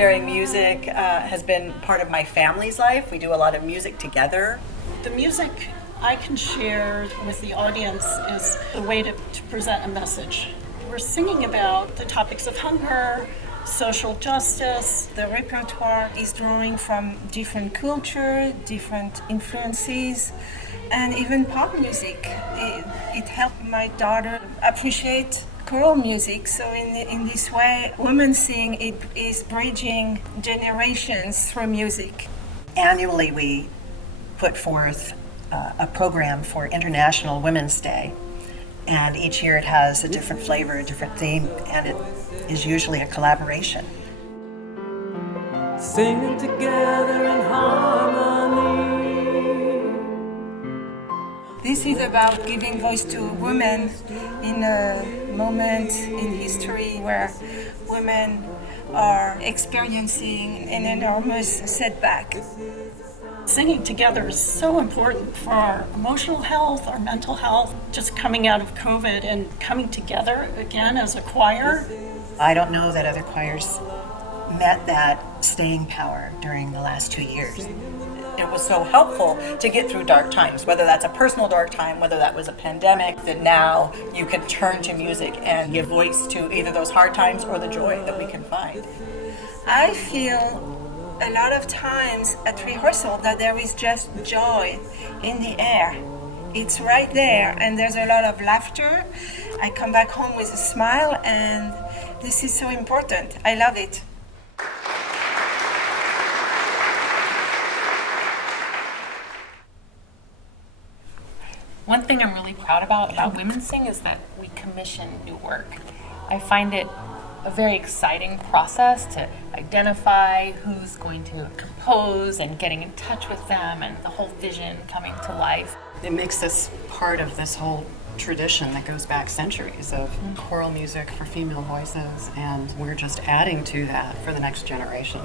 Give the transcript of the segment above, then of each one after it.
sharing music has been part of my family's life. We do a lot of music together. The music I can share with the audience is a way to present a message. We're singing about the topics of hunger, social justice. The repertoire is drawing from different culture, different influences, and even pop music. It helped my daughter appreciate choral music. So in this way, WomenSing it is bridging generations through music. Annually, we put forth a program for International Women's Day, and each year it has a different flavor, a different theme, and it is usually a collaboration. Singing together in harmony. This is about giving voice to women in a moment in history where women are experiencing an enormous setback. Singing together is so important for our emotional health, our mental health, just coming out of COVID and coming together again as a choir. I don't know that other choirs met that staying power during the last 2 years. It was so helpful to get through dark times, whether that's a personal dark time, whether that was a pandemic, that now you can turn to music and give voice to either those hard times or the joy that we can find. I feel a lot of times at rehearsal that there is just joy in the air. It's right there, and there's a lot of laughter. I come back home with a smile, and this is so important. I love it. One thing I'm really proud about WomenSing is that we commission new work. I find it a very exciting process to identify who's going to compose and getting in touch with them and the whole vision coming to life. It makes us part of this whole tradition that goes back centuries of choral music for female voices, and we're just adding to that for the next generation.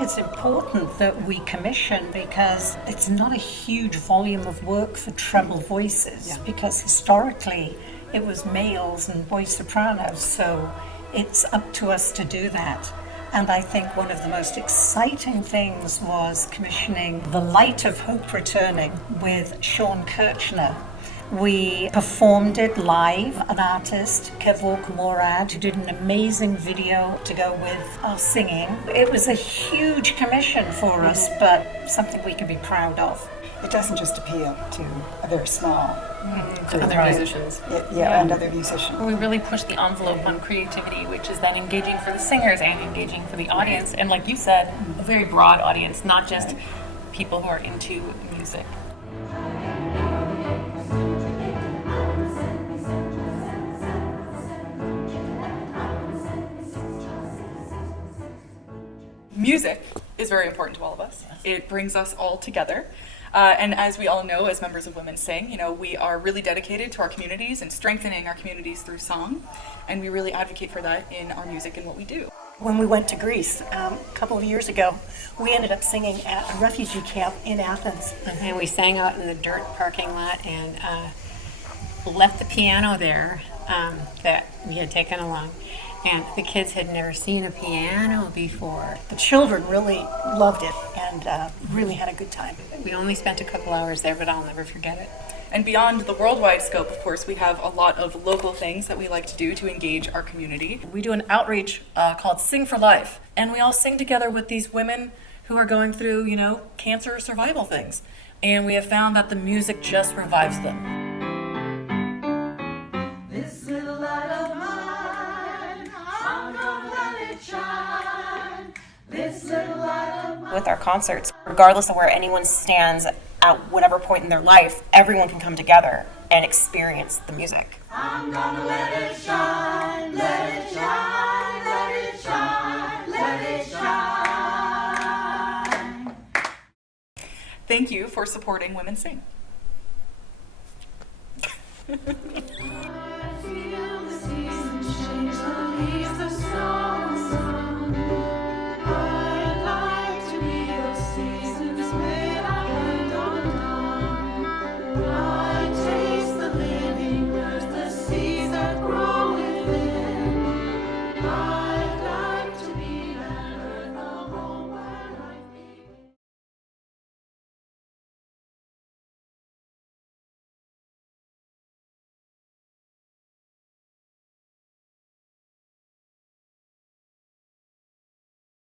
It's important that we commission because it's not a huge volume of work for treble voices, because historically it was males and voice sopranos, so it's up to us to do that. And I think one of the most exciting things was commissioning The Light of Hope Returning with 𝒐𝒄𝒂𝒍𝒚. We performed it live, an artist, 𝒂𝒏, who did an amazing video to go with our singing. It was a huge commission for us, but something we can be proud of. It doesn't just appeal to a very small To other musicians. and other musicians. We really push the envelope on creativity, which is then engaging for the singers and engaging for the audience. And like you said, a very broad audience, not just people who are into music. Music is very important to all of us. It brings us all together. And as we all know, as members of WomenSing, we are really dedicated to our communities and strengthening our communities through song. And we really advocate for that in our music and what we do. When we went to Greece a couple of years ago, we ended up singing at a refugee camp in Athens. And we sang out in the dirt parking lot and left the piano there that we had taken along. And the kids had never seen a piano before. The children really loved it and really had a good time. We only spent a couple hours there, but I'll never forget it. And beyond the worldwide scope, of course, we have a lot of local things that we like to do to engage our community. We do an outreach called Sing for Life, and we all sing together with these women who are going through, cancer survival things. And we have found that the music just revives them. This little light of mine, I'm gonna let it shine. This little light of mine. With our concerts, regardless of where anyone stands at whatever point in their life, everyone can come together and experience the music. I'm gonna let it shine, let it shine, let it shine, let it shine. Thank you for supporting WomenSing.